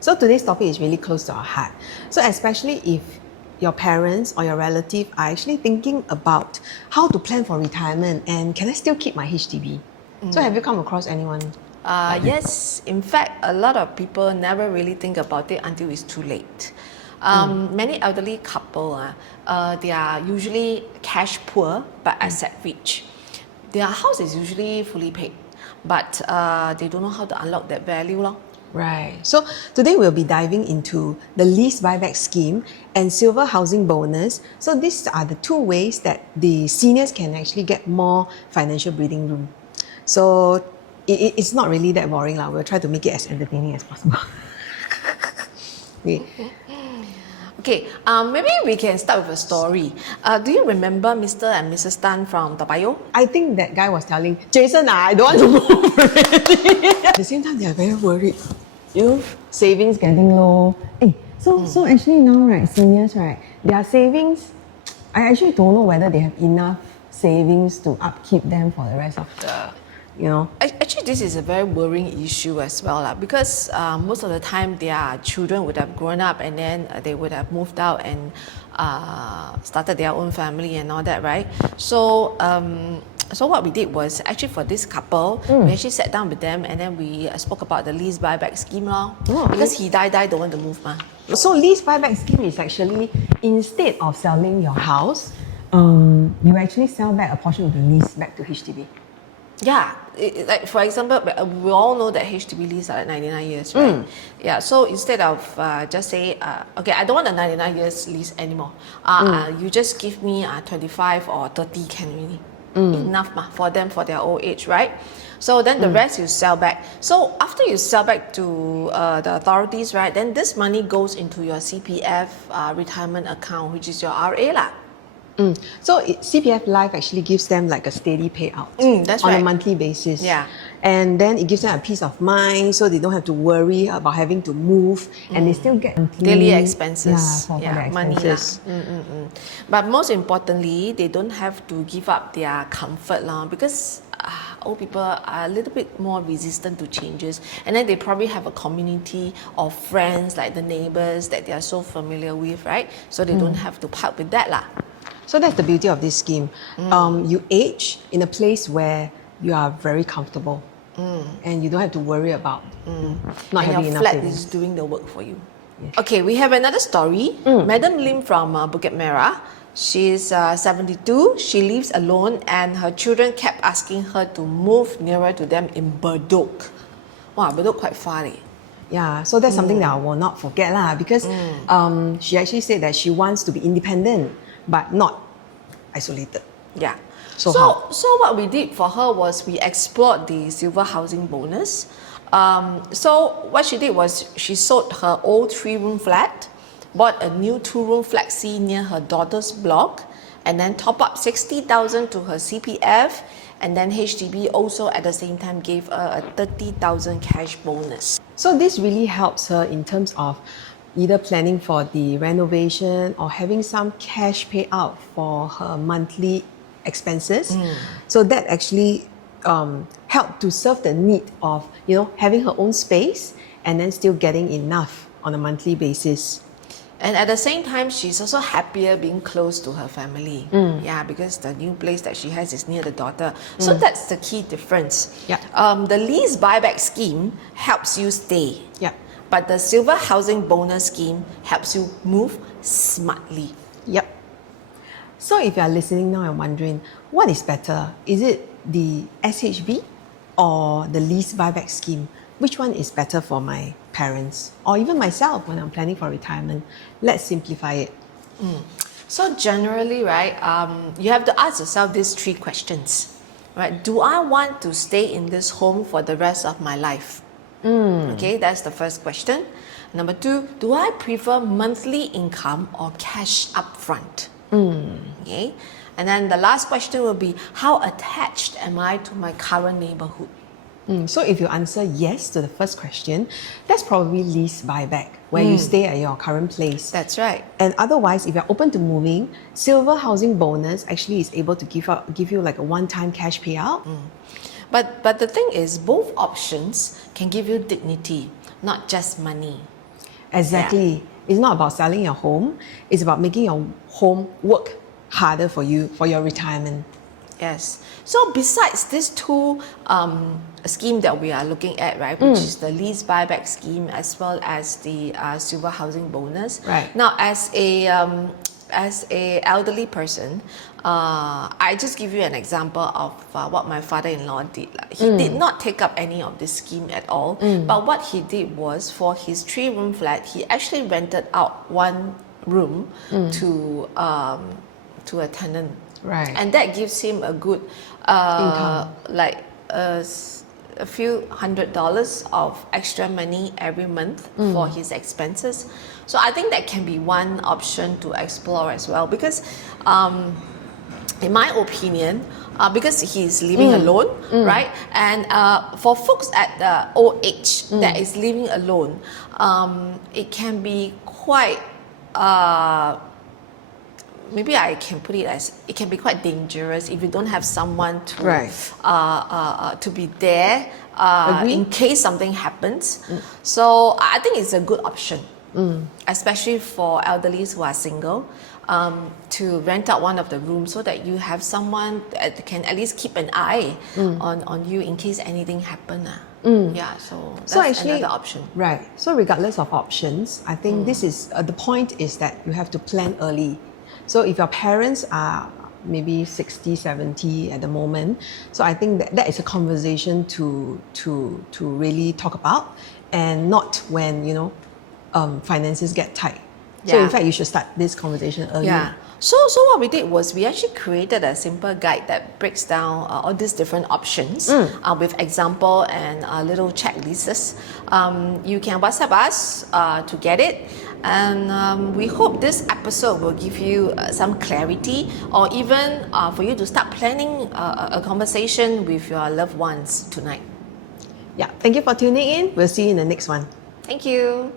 So today's topic is really close to our heart. So especially if your parents or your relative are actually thinking about how to plan for retirement and can I still keep my HDB? So have you come across anyone? Yes, in fact, a lot of people never really think about it until it's too late. Many elderly couple, they are usually cash poor but asset rich. Their house is usually fully paid, but they don't know how to unlock that value. Right. So today we'll be diving into the lease buyback scheme and silver housing bonus. So these are the two ways that the seniors can actually get more financial breathing room. So it's not really that boring. We'll try to make it as entertaining as possible. Okay, maybe we can start with a story. Do you remember Mr. and Mrs. Tan from Toa Payoh? I think that guy was telling Jason, I don't want to move already. At the same time, they are very worried. You know, savings getting low. So actually now, right, seniors, right, their savings, I actually don't know whether they have enough savings to upkeep them for the rest of the, Actually, this is a very worrying issue as well, because most of the time their children would have grown up and then they would have moved out and started their own family and all that, right? So what we did was actually for this couple, we actually sat down with them and then we spoke about the lease buyback scheme because he don't want to move ma. So lease buyback scheme is actually instead of selling your house, you actually sell back a portion of the lease back to HDB. Yeah, like for example, we all know that HDB lease are at 99 years, right? Yeah, so instead of just say, okay, I don't want a 99 years lease anymore. You just give me 25 or 30 can really. Enough for them for their old age, right? So then the rest you sell back. So after you sell back to the authorities, right, then this money goes into your CPF retirement account, which is your RA lah. So CPF Life actually gives them like a steady payout that's on right. a monthly basis. Yeah. And then it gives them a peace of mind so they don't have to worry about having to move and they still get Daily expenses. for their money expenses. But most importantly, they don't have to give up their comfort because old people are a little bit more resistant to changes, and then they probably have a community of friends like the neighbors that they are so familiar with, right? So they don't have to part with that lah. So that's the beauty of this scheme. You age in a place where you are very comfortable and you don't have to worry about not And having your enough flat savings. is doing the work for you. Okay, we have another story. Madam Lim from Bukit Merah. She's 72. She lives alone and her children kept asking her to move nearer to them in Bedok. Wow, Bedok quite far leh. Yeah, so that's something that I will not forget because she actually said that she wants to be independent but not isolated. Yeah. So what we did for her was we explored the silver housing bonus. So what she did was she sold her old 3-room flat, bought a new 2-room flexi near her daughter's block, and then top up 60,000 to her CPF, and then HDB also at the same time gave her a 30,000 cash bonus. So this really helps her in terms of either planning for the renovation or having some cash payout for her monthly expenses. So that actually helped to serve the need of having her own space and then still getting enough on a monthly basis. And at the same time, she's also happier being close to her family. Yeah, because the new place that she has is near the daughter. So that's the key difference. Yeah. The lease buyback scheme helps you stay. Yeah. But the silver housing bonus scheme helps you move smartly. Yep. So if you are listening now and wondering, what is better? Is it the SHB or the lease buyback scheme? Which one is better for my parents or even myself when I'm planning for retirement? Let's simplify it. So generally, right, you have to ask yourself these 3 questions. Right? Do I want to stay in this home for the rest of my life? Okay, that's the first question. Number 2, do I prefer monthly income or cash upfront? Okay, and then the last question will be, how attached am I to my current neighborhood? So if you answer yes to the first question, that's probably lease buyback, where you stay at your current place. That's right. And otherwise, if you're open to moving, silver housing bonus actually is able to give you like a one-time cash payout. But the thing is, both options can give you dignity, not just money. Exactly. It's not about selling your home. It's about making your home work harder for you for your retirement. Yes. So besides these two scheme that we are looking at, right, which is the lease buyback scheme as well as the silver housing bonus. Right. Now, as a elderly person, I just give you an example of what my father-in-law did. He did not take up any of this scheme at all. But what he did was, for his 3-room flat, he actually rented out one room to a tenant. Right. And that gives him a good Income. like a few $100 of extra money every month for his expenses. So I think that can be one option to explore as well, because in my opinion, because he's living alone, right? And for folks at the old age that is living alone, it can be quite maybe I can put it as, it can be quite dangerous if you don't have someone to to be there in case something happens. So I think it's a good option, especially for elderlies who are single, to rent out one of the rooms so that you have someone that can at least keep an eye on you in case anything happen. Yeah, so that's another option. Right. So regardless of options, I think this is the point is that you have to plan early. So if your parents are maybe 60, 70 at the moment, so I think that is a conversation to really talk about, and not when finances get tight. So in fact, you should start this conversation early. Yeah. So what we did was we actually created a simple guide that breaks down all these different options with example and little checklists. You can WhatsApp us to get it. And we hope this episode will give you some clarity, or even for you to start planning a conversation with your loved ones tonight. Yeah. Thank you for tuning in. We'll see you in the next one. Thank you.